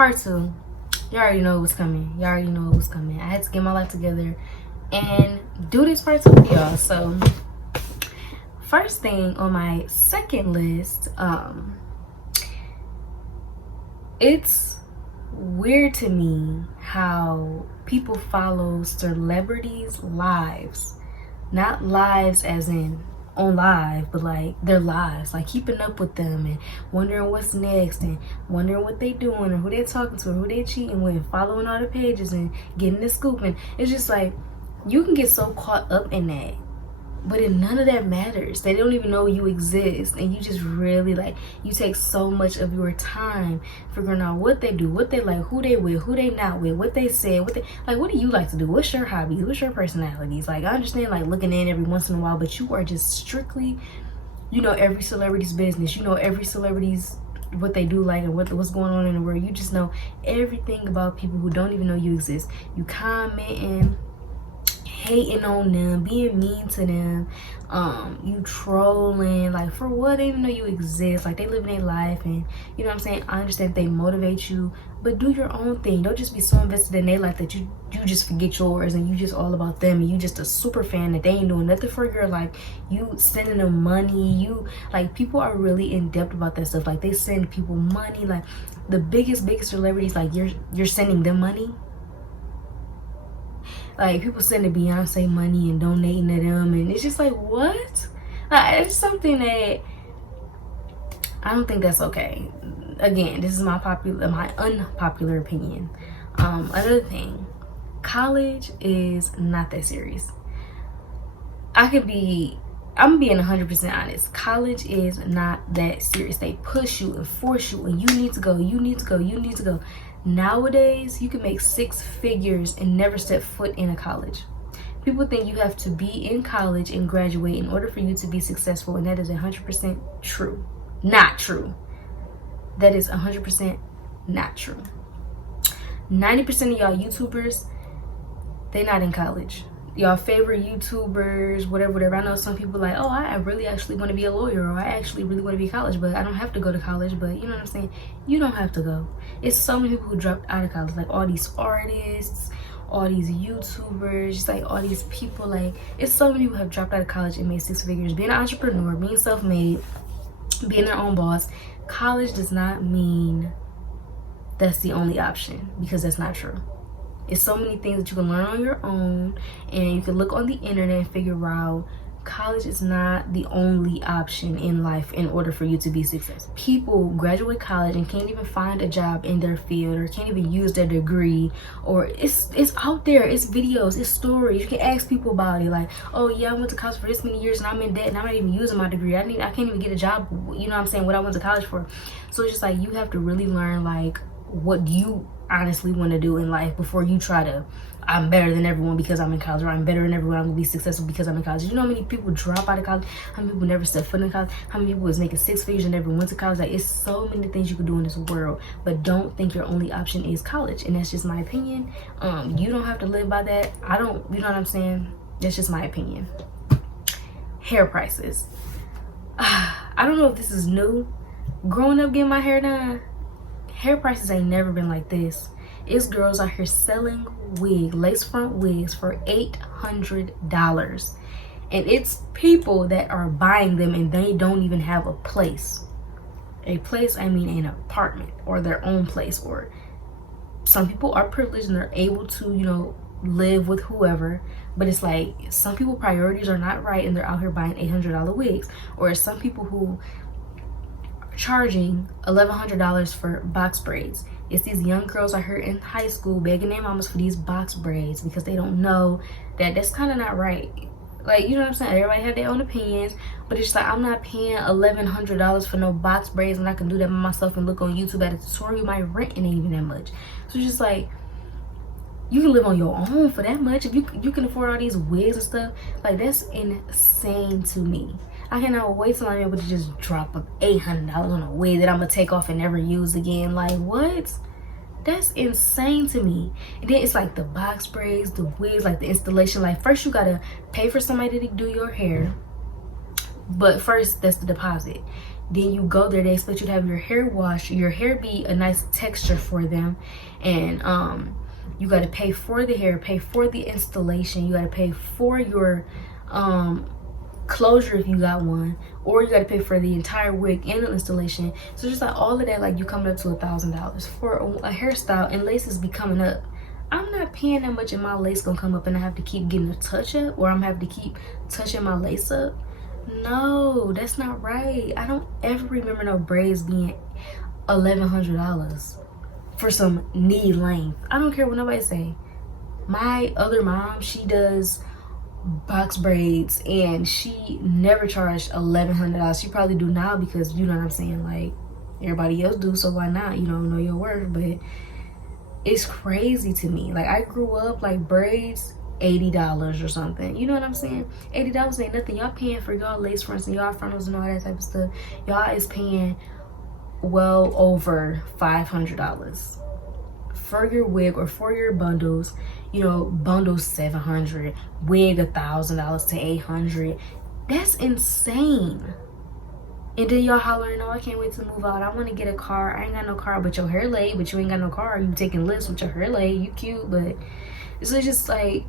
part 2. You already know what's coming. I had to get my life together and do this part 2 with y'all. So first thing on my second list, it's weird to me how people follow celebrities' lives. Not lives as in on live, but like their lives, like keeping up with them and wondering what's next and wondering what they doing or who they talking to or who they cheating with, following all the pages and getting the scoop. And it's just like, you can get so caught up in that, but none of that matters. They don't even know you exist, and you just really like, you take so much of your time figuring out what they do, what they like, who they with, who they not with, what they said, what do you like to do, what's your hobbies, what's your personalities. Like, I understand like looking in every once in a while, but you are just strictly, you know, every celebrity's business. You know every celebrity's what they do like and what's going on in the world. You just know everything about people who don't even know you exist. You commenting, hating on them, being mean to them, you trolling, like for what? They even know you exist. Like, they live their life, and you know what I'm saying, I understand they motivate you, but do your own thing. Don't just be so invested in their life that you just forget yours and you just all about them, and you just a super fan that they ain't doing nothing for your life. You sending them money, you like, people are really in depth about that stuff. Like, they send people money, like the biggest celebrities, like you're sending them money. Like, people sending Beyonce money and donating to them, and it's just like, what? Like, it's something that I don't think that's okay. Again, this is my unpopular opinion. Another thing, college is not that serious. I'm being 100% honest. College is not that serious. They push you and force you, and you need to go. Nowadays, you can make 6 figures and never step foot in a college. People think you have to be in college and graduate in order for you to be successful, and that is 100% true. Not true. That is 100% not true. 90% of y'all YouTubers, they not in college. Y'all favorite YouTubers, whatever. I know some people like, oh, I really actually want to be a lawyer, or I actually really want to be in college, but I don't have to go to college. But you know what I'm saying? You don't have to go. It's so many people who dropped out of college, like all these artists, all these YouTubers, just like all these people. Like, it's so many people who have dropped out of college and made 6 figures, being an entrepreneur, being self-made, being their own boss. College does not mean that's the only option, because that's not true. It's so many things that you can learn on your own, and you can look on the internet and figure out. College is not the only option in life in order for you to be successful. People graduate college and can't even find a job in their field, or can't even use their degree, or it's out there, it's videos, it's stories. You can ask people about it, like, oh yeah, I went to college for this many years and I'm in debt and I'm not even using my degree. I can't even get a job, you know what I'm saying, what I went to college for. So it's just like, you have to really learn like what you honestly want to do in life before you try to, I'm better than everyone because I'm in college, or I'm better than everyone, I'm gonna be successful because I'm in college. You know how many people drop out of college? How many people never step foot in college? How many people was making 6 figures and never went to college? Like, it's so many things you can do in this world, but don't think your only option is college. And that's just my opinion. You don't have to live by that. I don't, you know what I'm saying? That's just my opinion. Hair prices. I don't know if this is new. Growing up getting my hair done, hair prices ain't never been like this. It's girls out here selling lace front wigs for $800, and it's people that are buying them and they don't even have a place. I mean an apartment or their own place, or some people are privileged and they're able to, you know, live with whoever, but it's like some people priorities are not right and they're out here buying $800 wigs, or some people who are charging $1,100 for box braids. It's these young girls out here in high school begging their mamas for these box braids because they don't know that that's kind of not right. Like, you know what I'm saying? Everybody have their own opinions, but it's like, I'm not paying $1,100 for no box braids when I can do that by myself and look on YouTube at a tutorial. My rent ain't even that much. So it's just like, you can live on your own for that much. If you can afford all these wigs and stuff, like, that's insane to me. I cannot wait till I'm able to just drop up $800 on a wig that I'm gonna take off and never use again. Like, what? That's insane to me. And then it's like the box braids, the wigs, like the installation. Like, first you gotta pay for somebody to do your hair, but first that's the deposit. Then you go there, they expect you to have your hair washed, your hair be a nice texture for them, and you got to pay for the hair, pay for the installation, you got to pay for your closure if you got one, or you got to pay for the entire wig and the installation. So just like all of that, like you coming up to $1,000 for a hairstyle, and laces be coming up. I'm not paying that much and my lace gonna come up and I have to keep getting a touch up, or I'm gonna have to keep touching my lace up. No, that's not right. I don't ever remember no braids being $1,100 for some knee length. I don't care what nobody say. My other mom, she does box braids and she never charged $1,100. She probably do now because, you know what I'm saying, like everybody else do, so why not? You don't know your worth. But it's crazy to me. Like, I grew up like braids $80 or something, you know what I'm saying? $80 ain't nothing. Y'all paying for y'all lace fronts and y'all frontals and all that type of stuff. Y'all is paying well over $500 for your wig or for your bundles. You know, bundles $700, wig $1,000 to $800. That's insane. And then y'all hollering, oh, I can't wait to move out, I want to get a car. I ain't got no car, but your hair laid, but you ain't got no car. You taking lifts with your hair laid, you cute, but it's just like,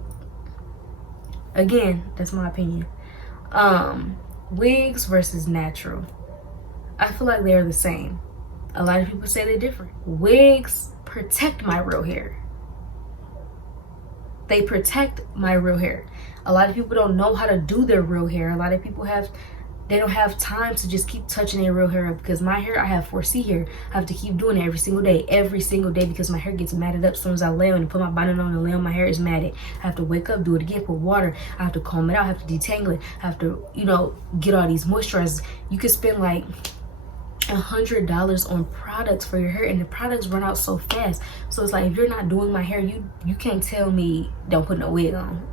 again, that's my opinion. Wigs versus natural, I feel like they're the same. A lot of people say they're different. Wigs protect my real hair. They protect my real hair. A lot of people don't know how to do their real hair. A lot of people they don't have time to just keep touching their real hair up, because my hair, I have 4C hair. I have to keep doing it every single day, because my hair gets matted up as soon as I lay on and put my bonnet on and lay on, my hair is matted. I have to wake up, do it again, put water, I have to comb it out, I have to detangle it, I have to, you know, get all these moisturizers. You could spend like $100 on products for your hair, and the products run out so fast. So it's like, if you're not doing my hair, you can't tell me don't put no wig on.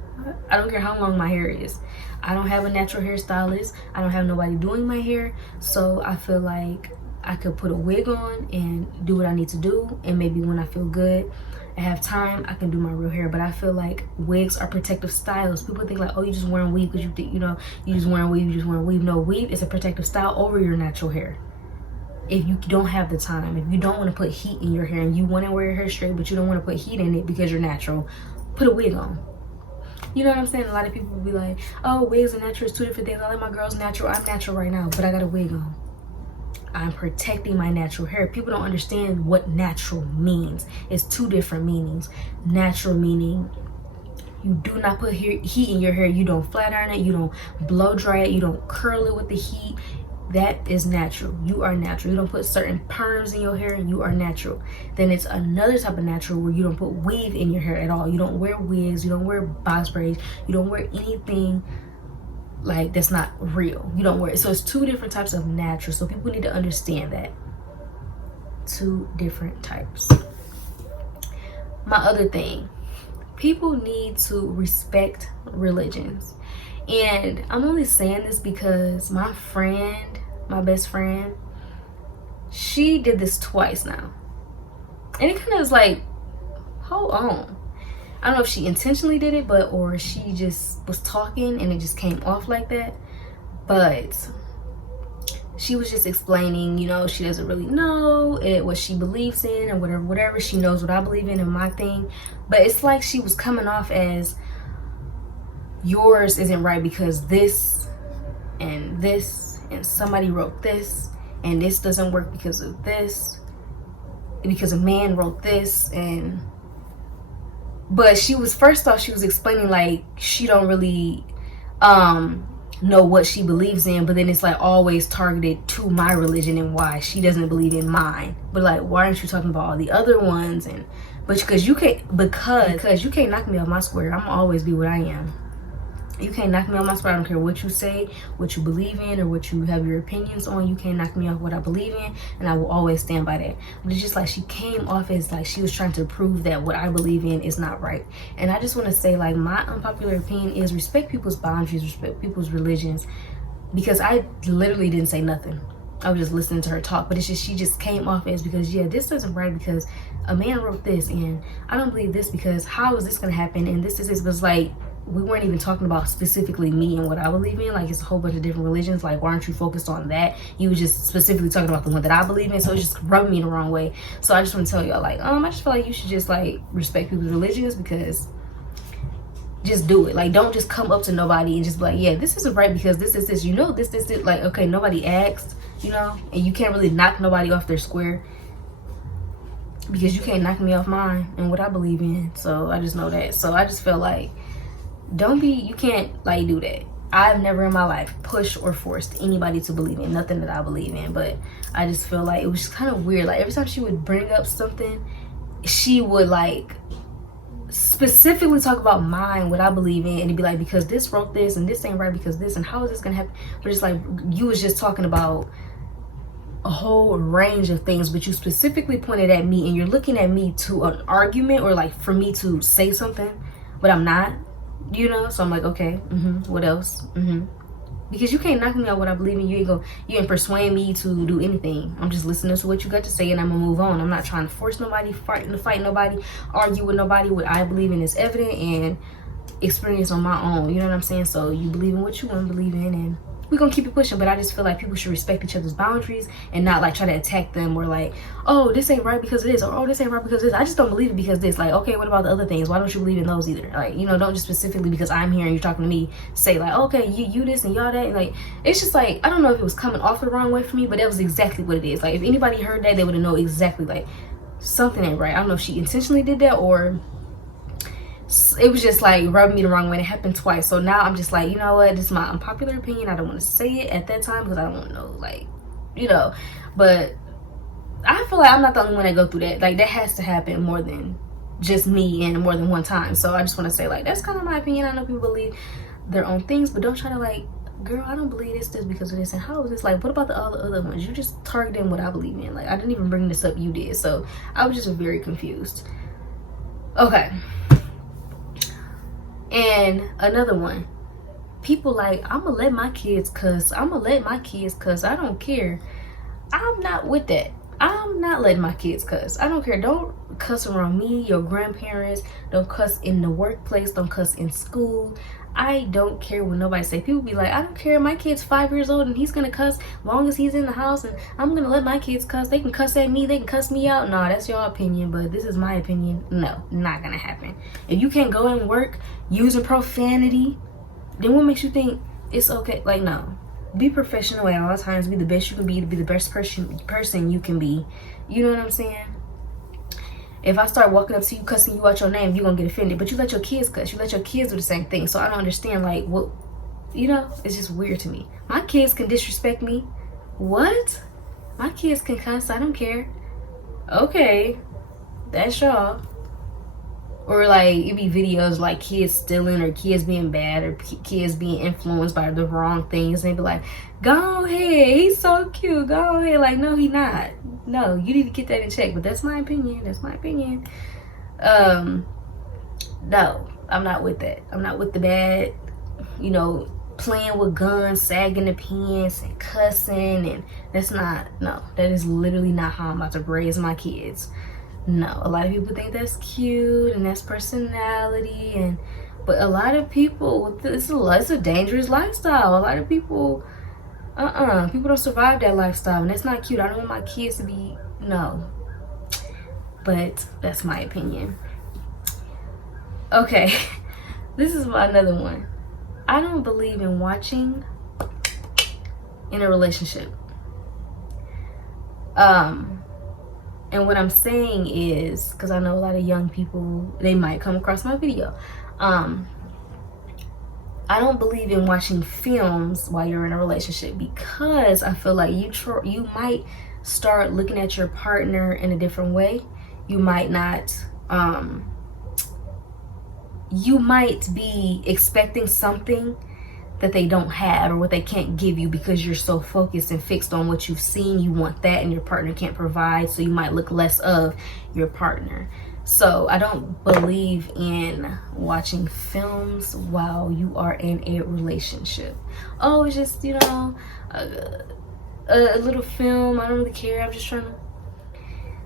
I don't care how long my hair is. I don't have a natural hairstylist. I don't have nobody doing my hair. So I feel like I could put a wig on and do what I need to do, and maybe when I feel good, I have time, I can do my real hair. But I feel like wigs are protective styles. People think like, oh, you just wearing weave because you think, you know, you just wearing weave, you just wearing weave. No, weave is a protective style over your natural hair. If you don't have the time, if you don't want to put heat in your hair and you want to wear your hair straight, but you don't want to put heat in it because you're natural, put a wig on. You know what I'm saying? A lot of people will be like, oh, wigs and natural is two different things. I like my girls natural. I'm natural right now, but I got a wig on. I'm protecting my natural hair. People don't understand what natural means. It's two different meanings. Natural meaning you do not put heat in your hair. You don't flat iron it. You don't blow dry it. You don't curl it with the heat. That is natural. You are natural. You don't put certain perms in your hair, and you are natural. Then it's another type of natural where you don't put weave in your hair at all. You don't wear wigs. You don't wear box braids. You don't wear anything like that's not real. You don't wear it. So it's two different types of natural. So people need to understand that. Two different types. My other thing, people need to respect religions. And I'm only saying this because my best friend, she did this twice now. And it kind of was like, hold on. I don't know if she intentionally did it, or she just was talking and it just came off like that. But she was just explaining, you know, she doesn't really know what she believes in, or whatever. She knows what I believe in and my thing. But it's like she was coming off as, yours isn't right because this and somebody wrote this, and this doesn't work because of this, because a man wrote this. And but she was, first off, she was explaining like she don't really know what she believes in, but then it's like always targeted to my religion and why she doesn't believe in mine. But like, why aren't you talking about all the other ones? And because you can't knock me off my square. I'm gonna always be what I am. You can't knock me off my square. I don't care what you say, what you believe in, or what you have your opinions on. You can't knock me off what I believe in, and I will always stand by that. But it's just like she came off as like she was trying to prove that what I believe in is not right. And I just want to say, like, my unpopular opinion is respect people's boundaries, respect people's religions, because I literally didn't say nothing. I was just listening to her talk, but it's just, she just came off as, because yeah, this isn't right because a man wrote this, and I don't believe this because how is this gonna happen, and this is, it was like, we weren't even talking about specifically me and what I believe in. Like, it's a whole bunch of different religions. Like, why aren't you focused on that? You was just specifically talking about the one that I believe in. So it's just rubbing me the wrong way. So I just want to tell y'all, like, I just feel like you should just, like, respect people's religions, because just do it. Like, don't just come up to nobody and just be like, yeah, this isn't right because this, you know, this. Like, okay, nobody asked, you know, and you can't really knock nobody off their square, because you can't knock me off mine and what I believe in. So I just know that. So I just feel like, you can't, like, do that. I've never in my life pushed or forced anybody to believe in nothing that I believe in, but I just feel like it was just kind of weird. Like, every time she would bring up something, she would, like, specifically talk about mine, what I believe in, and it'd be like, because this wrote this and this ain't right because this, and how is this gonna happen? But it's like, you was just talking about a whole range of things, but you specifically pointed at me, and you're looking at me to an argument, or like for me to say something, but I'm not, you know. So I'm like, okay, what else? Because you can't knock me out what I believe in. You ain't persuade me to do anything. I'm just listening to what you got to say, and I'm gonna move on. I'm not trying to force nobody, fight nobody, argue with nobody. What I believe in is evident and experience on my own. You know what I'm saying? So you believe in what you want to believe in, and we're gonna keep it pushing. But I just feel like people should respect each other's boundaries and not, like, try to attack them, or like, oh, this ain't right because of this, or oh, this ain't right because of this. I just don't believe it because this. Like, okay, what about the other things? Why don't you believe in those either? Like, you know, don't just specifically because I'm here and you're talking to me say, like, okay, you this and y'all that. And, like, it's just like, I don't know if it was coming off the wrong way for me, but that was exactly what it is. Like, if anybody heard that, they would have known exactly, like, something ain't right. I don't know if she intentionally did that, or it was just like rubbing me the wrong way. And it happened twice. So now I'm just like, you know what, this is my unpopular opinion. I don't want to say it at that time because I don't want to know, like, you know. But I feel like I'm not the only one that go through that. Like, that has to happen more than just me and more than one time. So I just want to say, like, that's kind of my opinion. I know people believe their own things, but don't try to, like, girl, I don't believe this because of this, and how is this? Like, what about all the other ones? You just targeting what I believe in. Like, I didn't even bring this up, you did. So I was just very confused. Okay. And another one, people like, I'm gonna let my kids cuss, I don't care. I'm not with that. I'm not letting my kids cuss. I don't care. Don't cuss around me, your grandparents. Don't cuss in the workplace. Don't cuss in school. I don't care what nobody say. People be like, I don't care, my kid's 5 years old and he's gonna cuss long as he's in the house, and I'm gonna let my kids cuss. They can cuss at me, they can cuss me out. No, that's your opinion, but this is my opinion. No, not gonna happen. If you can't go and work using profanity, then what makes you think it's okay? Like, no. Be professional at all times. Be the best you can be, to be the best person you can be. You know what I'm saying? If I start walking up to you cussing you out your name, you're gonna get offended. But you let your kids cuss. You let your kids do the same thing. So I don't understand, like, what, you know, it's just weird to me. My kids can disrespect me. What? My kids can cuss. I don't care. Okay, that's y'all. Or, like, it be videos like kids stealing, or kids being bad, or kids being influenced by the wrong things. And they be like, go ahead, he's so cute, go ahead. Like, no, he not. No, you need to get that in check. But that's my opinion. That's my opinion. No, I'm not with that. I'm not with the bad, you know, playing with guns, sagging the pants, and cussing. And that's not, no, that is literally not how I'm about to raise my kids. No, a lot of people think that's cute and that's personality, but a lot of people, it's a dangerous lifestyle. A lot of people, people don't survive that lifestyle, and that's not cute. I don't want my kids to be, no. But that's my opinion. Okay, this is another one. I don't believe in watching in a relationship. And what I'm saying is, because I know a lot of young people, they might come across my video. I don't believe in watching films while you're in a relationship, because I feel like you might start looking at your partner in a different way. You might not, you might be expecting something that they don't have, or what they can't give you, because you're so focused and fixed on what you've seen. You want that, and your partner can't provide, so you might look less of your partner. So I don't believe in watching films while you are in a relationship. Oh, it's just, you know, a little film, I don't really care, I'm just trying to,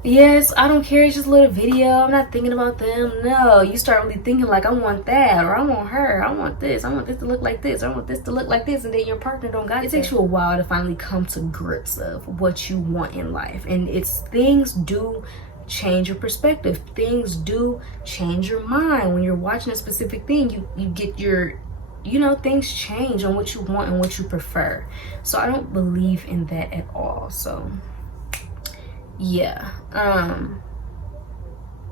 Yes, I don't care. It's just a little video. I'm not thinking about them. No, you start really thinking like, I want that, or I want her. I want this. I want this to look like this. I want this to look like this. And then your partner don't got it. It takes you a while to finally come to grips of what you want in life. And it's things do change your perspective. Things do change your mind. When you're watching a specific thing, you get your, you know, things change on what you want and what you prefer. So I don't believe in that at all. So yeah.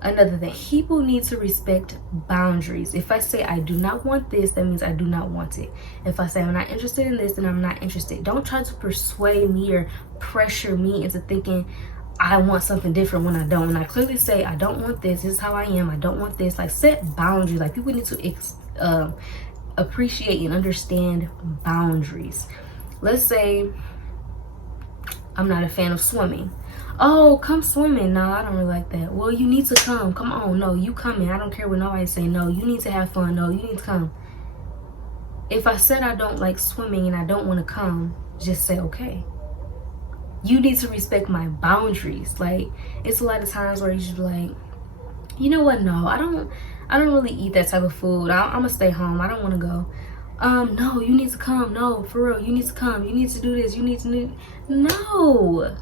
Another thing, people need to respect boundaries. If I say I do not want this, that means I do not want it. If I say I'm not interested in this, then I'm not interested. Don't try to persuade me or pressure me into thinking I want something different when I don't. When I clearly say I don't want this, this is how I am, I don't want this. Like, set boundaries. Like, people need to appreciate and understand boundaries. Let's say I'm not a fan of swimming. Oh, come swimming. No, I don't really like that. Well, you need to come. Come on. No, you coming. I don't care what nobody say. No, you need to have fun. No, you need to come. If I said I don't like swimming and I don't want to come, just say okay. You need to respect my boundaries. Like, it's a lot of times where you should be like, you know what? No, I don't really eat that type of food. I'm gonna stay home. I don't want to go. No, you need to come. No, for real, you need to come. You need to do this. You need to do. No.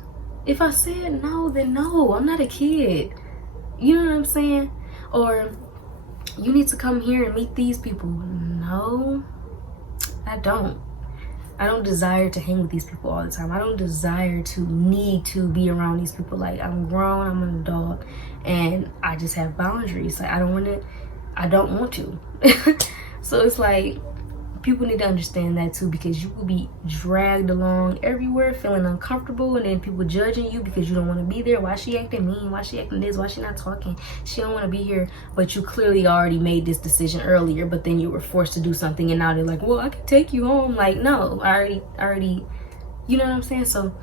If I said no, then no. I'm not a kid. You know what I'm saying? Or you need to come here and meet these people. No, I don't. I don't desire to hang with these people all the time. I don't desire to need to be around these people. Like, I'm grown, I'm an adult, and I just have boundaries. Like, I don't want to. So it's like, people need to understand that too, because you will be dragged along everywhere feeling uncomfortable, and then people judging you because you don't want to be there. Why she acting mean? Why she acting this? Why she not talking? She don't want to be here. But you clearly already made this decision earlier, but then you were forced to do something, and now they're like, well, I can take you home. Like, no, I already, you know what I'm saying? So,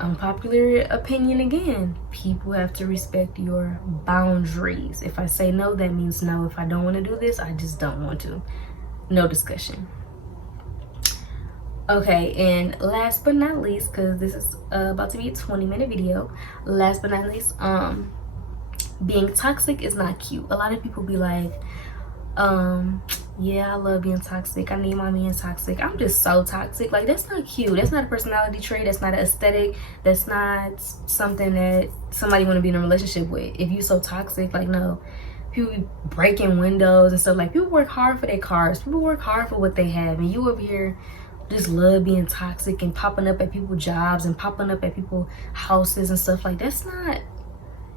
unpopular opinion again, people have to respect your boundaries. If I say no, that means no. If I don't want to do this, I just don't want to. No discussion. Okay, and last but not least, because this is about to be a 20-minute video, last but not least, being toxic is not cute. A lot of people be like, yeah, I love being toxic, I need my man toxic, I'm just so toxic. Like, that's not cute. That's not a personality trait. That's not an aesthetic. That's not something that somebody want to be in a relationship with. If you so toxic, like, no. People be breaking windows and stuff. Like, people work hard for their cars. People work hard for what they have. And you over here just love being toxic and popping up at people's jobs and popping up at people's houses and stuff. Like, that's not...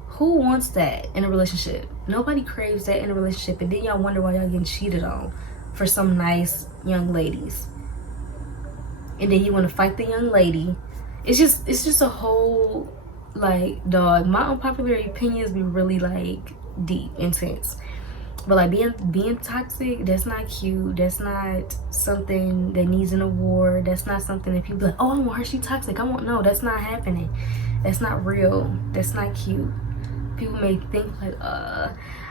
Who wants that in a relationship? Nobody craves that in a relationship. And then y'all wonder why y'all getting cheated on for some nice young ladies. And then you want to fight the young lady. It's just a whole... Like, dog, my unpopular opinions be really, like... deep, intense. But like, being toxic, that's not cute. That's not something that needs an award. That's not something that people like, oh, I want her, she toxic, I want. No, that's not happening. That's not real. That's not cute. People may think like,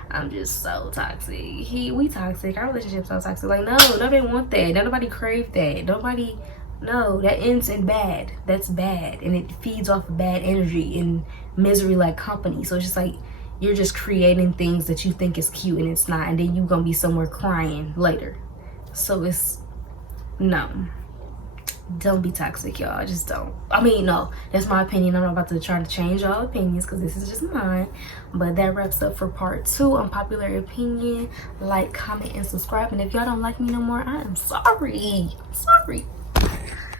I'm just so toxic, we toxic, our relationship's so toxic. Like, no, nobody want that. Nobody crave that. Nobody. No, that ends in bad. That's bad, and it feeds off of bad energy and misery like company. So it's just like, you're just creating things that you think is cute and it's not, and then you're gonna be somewhere crying later. So it's, no, don't be toxic, y'all. Just don't. I mean, no, that's my opinion. I'm not about to try to change y'all opinions because this is just mine. But that wraps up for part 2, unpopular opinion. Like, comment, and subscribe. And if y'all don't like me no more, I am sorry. I'm sorry.